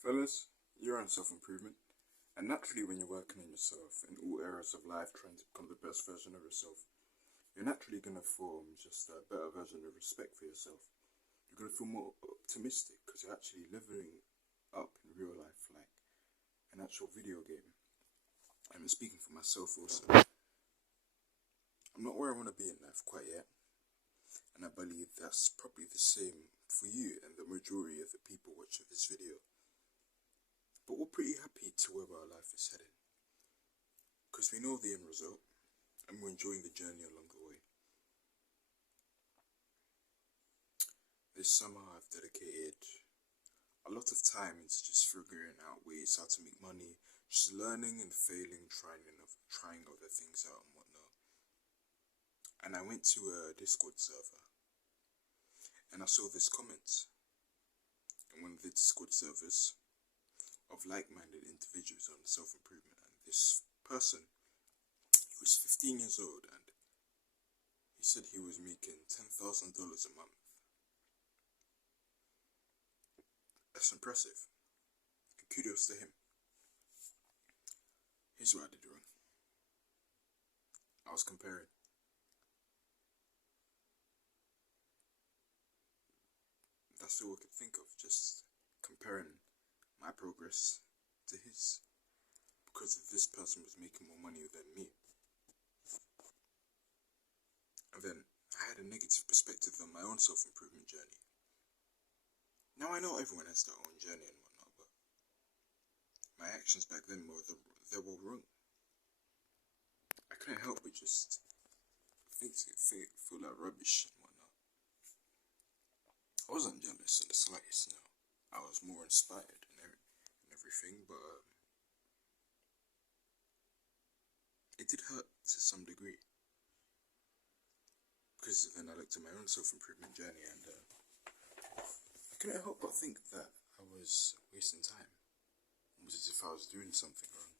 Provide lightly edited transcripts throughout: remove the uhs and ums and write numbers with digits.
Fellas, you're on self-improvement, and naturally when you're working on yourself in all areas of life, trying to become the best version of yourself, you're naturally going to form just a better version of respect for yourself. You're going to feel more optimistic because you're actually living up in real life like an actual video game. I'm speaking for myself also. I'm not where I want to be in life quite yet, and I believe that's probably the same for you and the majority of the people watching this video. But we're pretty happy to where our life is heading, because we know the end result, and we're enjoying the journey along the way. This summer I've dedicated a lot of time into just figuring out ways how to make money, just learning and failing, trying other things out and whatnot. And I went to a Discord server, and I saw this comment in one of the Discord servers of like-minded individuals on self-improvement, and this person, he was 15 years old, and he said he was making $10,000 a month. That's impressive, and kudos to him. Here's what I did wrong. I was comparing. That's all I could think of, just comparing my progress to his, because this person was making more money than me. And then I had a negative perspective on my own self-improvement journey. Now I know everyone has their own journey and whatnot, but my actions back then they were wrong. I couldn't help but just feel like rubbish and whatnot. I wasn't jealous in the slightest, no. I was more inspired and everything, but it did hurt to some degree, because then I looked at my own self-improvement journey, and I couldn't help but think that I was wasting time. It was as if I was doing something wrong.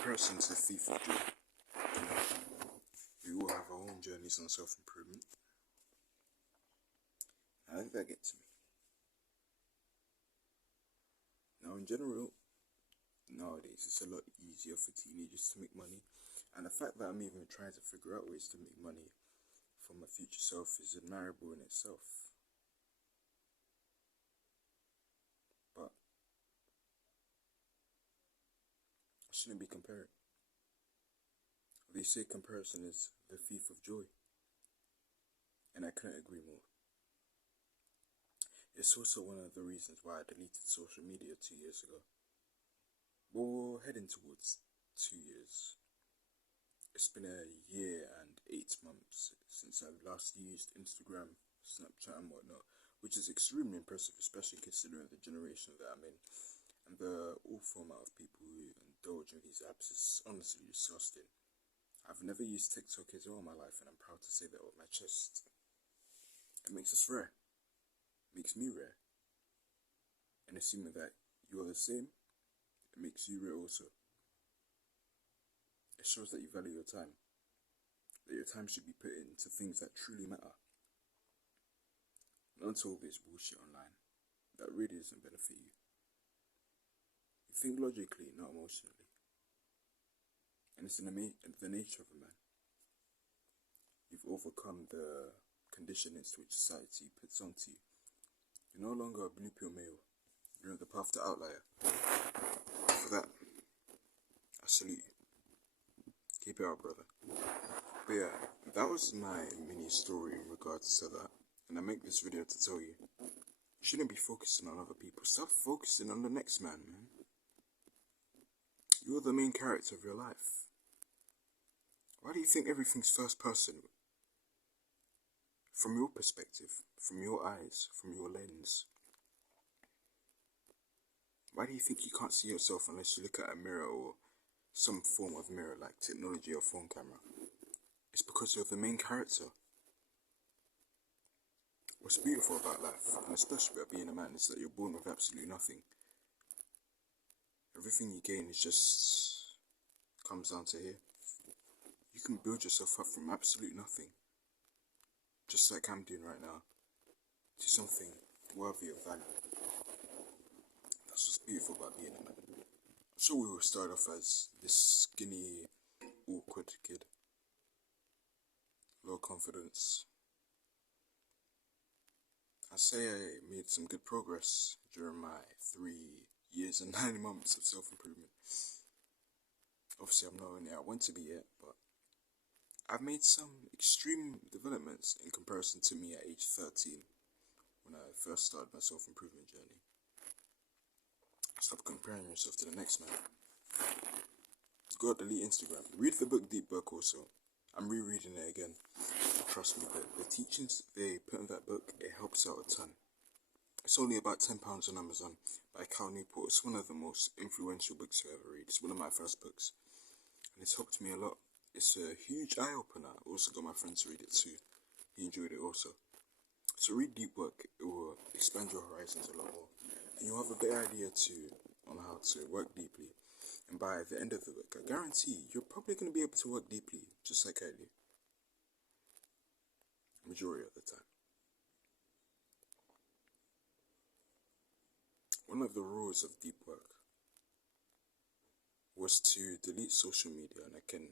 Comparison's the thief of joy. We all have our own journeys on self-improvement. How did that get to me? Now, in general, nowadays it's a lot easier for teenagers to make money, and the fact that I'm even trying to figure out ways to make money for my future self is admirable in itself. But I shouldn't be comparing. They say comparison is the thief of joy, and I couldn't agree more. It's also one of the reasons why I deleted social media 2 years ago. Well, we're heading towards 2 years. It's been a year and 8 months since I last used Instagram, Snapchat and whatnot, which is extremely impressive, especially considering the generation that I'm in. And the awful amount of people who indulge in these apps is honestly disgusting. I've never used TikTok as well in my life, and I'm proud to say that with my chest. It makes us rare. It makes me rare. And assuming that you're the same, it makes you rare also. It shows that you value your time. That your time should be put into things that truly matter. Not all this bullshit online that really doesn't benefit you. You think logically, not emotionally. And it's in the nature of a man. You've overcome the conditionings which society puts onto you. You're no longer a blue pill male. You're on the path to outlier. For that, I salute you. Keep it up, brother. But yeah, that was my mini story in regards to that. And I make this video to tell you, you shouldn't be focusing on other people. Stop focusing on the next man. You're the main character of your life. Why do you think everything's first person? From your perspective, from your eyes, from your lens. Why do you think you can't see yourself unless you look at a mirror or some form of mirror like technology or phone camera? It's because you're the main character. What's beautiful about life, and especially about being a man, is that you're born with absolutely nothing. Everything you gain is just comes down to here. You can build yourself up from absolute nothing, just like I'm doing right now, to something worthy of value. That's what's beautiful about being a man. So we will start off as this skinny, awkward kid. Low confidence. I say I made some good progress during my 3 years and 9 months of self-improvement. Obviously I'm not only I want to be yet, but I've made some extreme developments in comparison to me at age 13 when I first started my self-improvement journey. Stop comparing yourself to the next man. Go delete Instagram. Read the book Deep Work also. I'm rereading it again. Trust me, the teachings they put in that book, it helps out a ton. It's only about £10 on Amazon by Cal Newport. It's one of the most influential books you ever read. It's one of my first books. And it's helped me a lot. It's a huge eye-opener. I also got my friend to read it too. He enjoyed it also. So read Deep Work. It will expand your horizons a lot more. And you'll have a better idea on how to work deeply. And by the end of the book, I guarantee you're probably going to be able to work deeply, just like I do. Majority of the time. One of the rules of Deep Work was to delete social media, and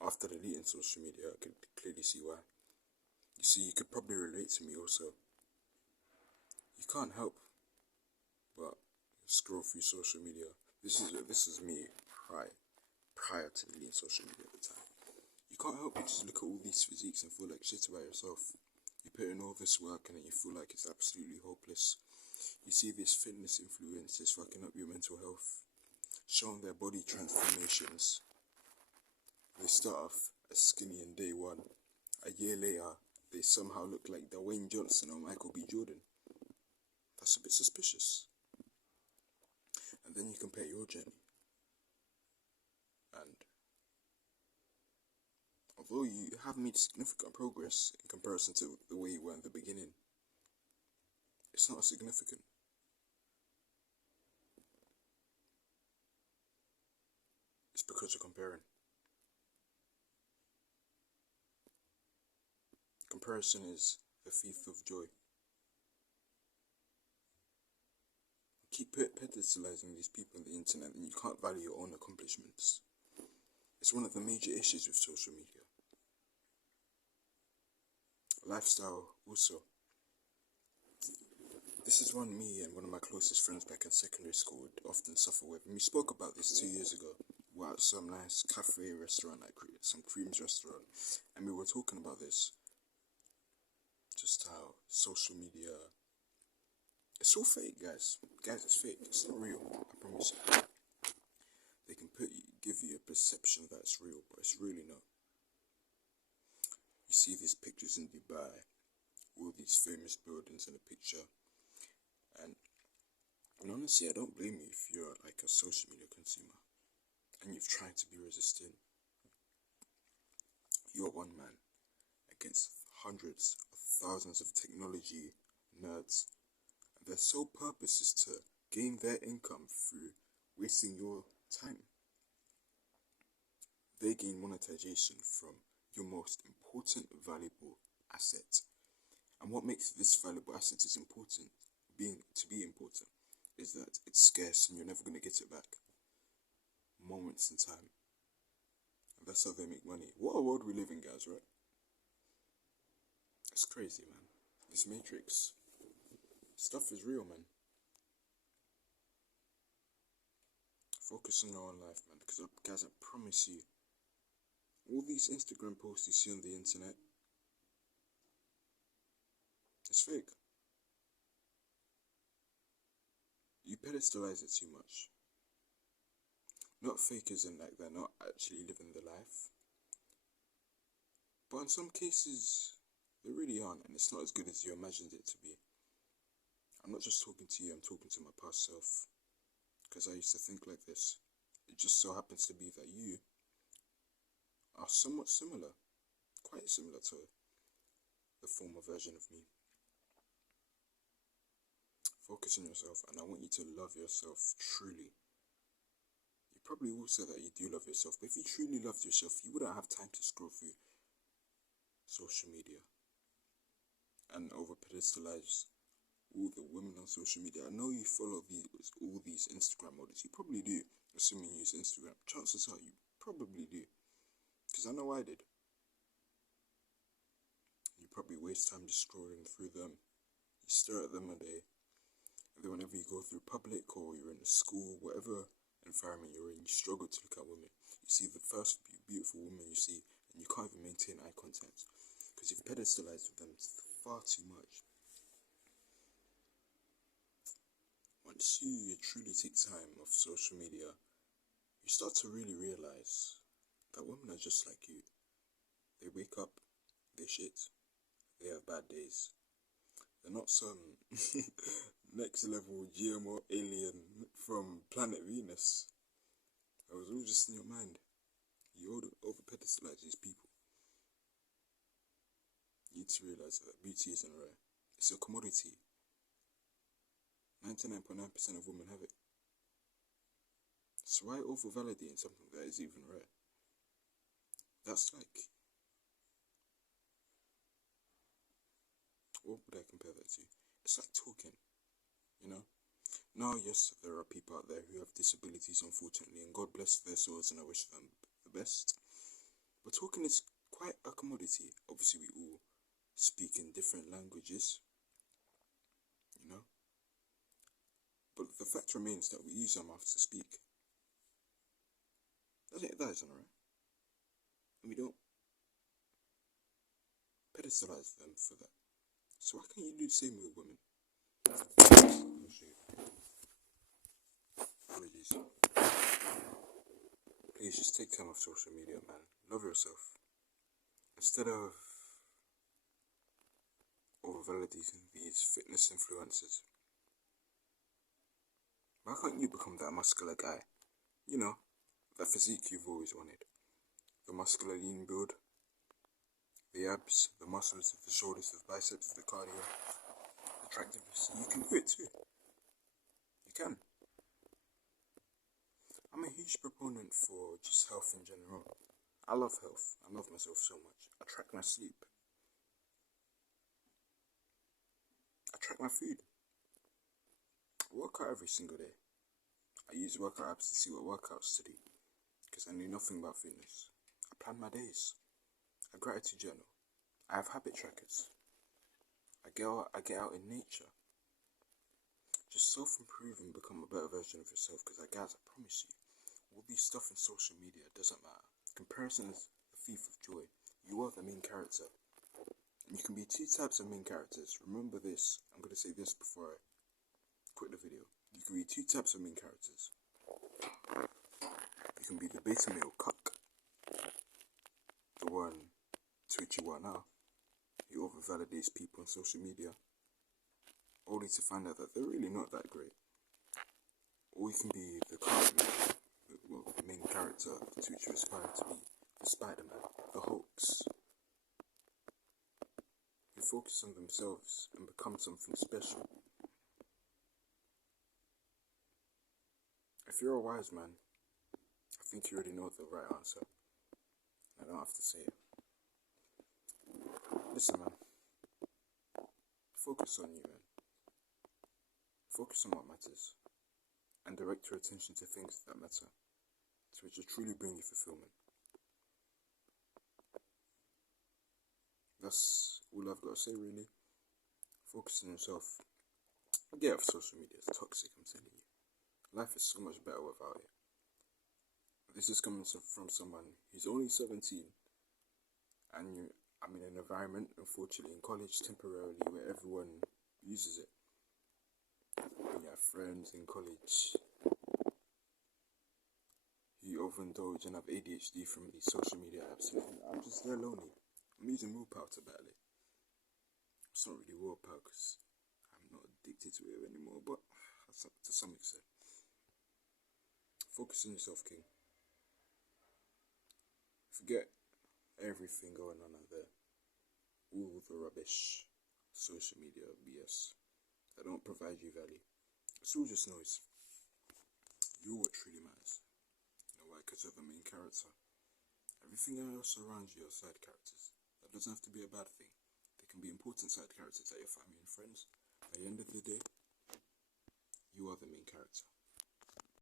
after deleting social media, I could clearly see why. You see, you could probably relate to me also. You can't help but scroll through social media. This is me prior to deleting social media at the time. You can't help but just look at all these physiques and feel like shit about yourself. You put in all this work and then you feel like it's absolutely hopeless. You see these fitness influencers fucking up your mental health, showing their body transformations. They start off as skinny in day one. A year later, they somehow look like Dwayne Johnson or Michael B. Jordan. That's a bit suspicious. And then you compare your journey. And although you have made significant progress in comparison to the way you were in the beginning, it's not significant. It's because you're comparing. Comparison is the thief of joy. Keep pedestalizing these people on the internet and you can't value your own accomplishments. It's one of the major issues with social media. Lifestyle also. This is one me and one of my closest friends back in secondary school would often suffer with. And we spoke about this 2 years ago. We were at some nice cafe restaurant, like some Creams restaurant, and we were talking about this. Just how social media, it's all fake, guys. Guys, it's fake. It's not real. I promise you. They can give you a perception that it's real, but it's really not. You see these pictures in Dubai, all these famous buildings in a picture, and honestly, I don't blame you if you're like a social media consumer and you've tried to be resistant. You're one man against hundreds of thousands of technology nerds, and their sole purpose is to gain their income through wasting your time. They gain monetization from your most important valuable asset. And what makes this valuable asset is important, to be important, is that it's scarce and you're never going to get it back. Moments in time. And that's how they make money. What a world we live in, guys, right? It's crazy, man. This Matrix stuff is real, man. Focus on your own life, man. Because, guys, I promise you, all these Instagram posts you see on the internet, it's fake. You pedestalize it too much. Not fake as in like they're not actually living the life. But in some cases, they really aren't, and it's not as good as you imagined it to be. I'm not just talking to you, I'm talking to my past self. Because I used to think like this. It just so happens to be that you are somewhat similar, quite similar to the former version of me. Focus on yourself, and I want you to love yourself truly. You probably will say that you do love yourself, but if you truly loved yourself, you wouldn't have time to scroll through social media and over pedestalize all the women on social media. I know you follow all these Instagram models. You probably do, assuming you use Instagram. Chances are you probably do, because I know I did. You probably waste time just scrolling through them. You stare at them a day. And then whenever you go through public or you're in a school, whatever environment you're in, you struggle to look at women. You see the first beautiful woman you see, and you can't even maintain eye contact because you've pedestalized them far too much. Once you truly take time off social media, you start to really realize that women are just like you. They wake up, they shit, they have bad days. They're not some next level GMO alien from planet Venus. That was all just in your mind. You over pedestalize these people. You need to realize that beauty isn't rare. It's a commodity. 99.9% of women have it. So why over-validating something that is even rare? That's like... what would I compare that to? It's like talking, you know? Now, yes, there are people out there who have disabilities, unfortunately, and God bless their souls, and I wish them the best. But talking is quite a commodity. Obviously, we all speak in different languages, you know? But the fact remains that we use our mouths to speak. That isn't right. And we don't pedestalize them for that. So why can't you do the same with women? Apologies. Please just take time off social media, man. Love yourself. Instead of over-validating these fitness influencers, why can't you become that muscular guy? You know, that physique you've always wanted. The muscular lean build, the abs, the muscles of the shoulders, the biceps, the cardio, attractiveness. You can do it too. You can. I'm a huge proponent for just health in general. I love health. I love myself so much. I track my sleep. I track my food. I work out every single day. I use workout apps to see what workouts to do, because I knew nothing about fitness. I plan my days. A gratitude journal. I have habit trackers. I get out in nature. Just self-improve and become a better version of yourself, because guys, I promise you, all this stuff in social media doesn't matter. Comparison is the thief of joy. You are the main character. And you can be two types of main characters. Remember this. I'm going to say this before I quit the video. You can be two types of main characters. You can be the beta male cuck, the one to which you are now. He over-validates people on social media, only to find out that they're really not that great. Or you can be the the main character to which you aspire to be, the Spider-Man, the Hulks, who focus on themselves and become something special. If you're a wise man, I think you already know the right answer. I don't have to say it. Listen, man. Focus on you, man. Focus on what matters. And direct your attention to things that matter, to which will truly bring you fulfillment. That's all I've got to say, really. Focus on yourself. Get off social media. It's toxic, I'm telling you. Life is so much better without it. This is coming from someone who's only 17, and I'm in an environment, unfortunately, in college temporarily, where everyone uses it. And you have friends in college who overindulge and have ADHD from these social media apps. I'm just there lonely. I'm using willpower to battle it. It's not really willpower because I'm not addicted to it anymore, but to some extent. Focus on yourself, King. Forget everything going on out there. All the rubbish, social media, BS, that don't provide you value. It's all just noise. You're what truly matters. You know why? Because you're the main character. Everything else around you are side characters. That doesn't have to be a bad thing. They can be important side characters that your family and friends, At the end of the day, you are the main character.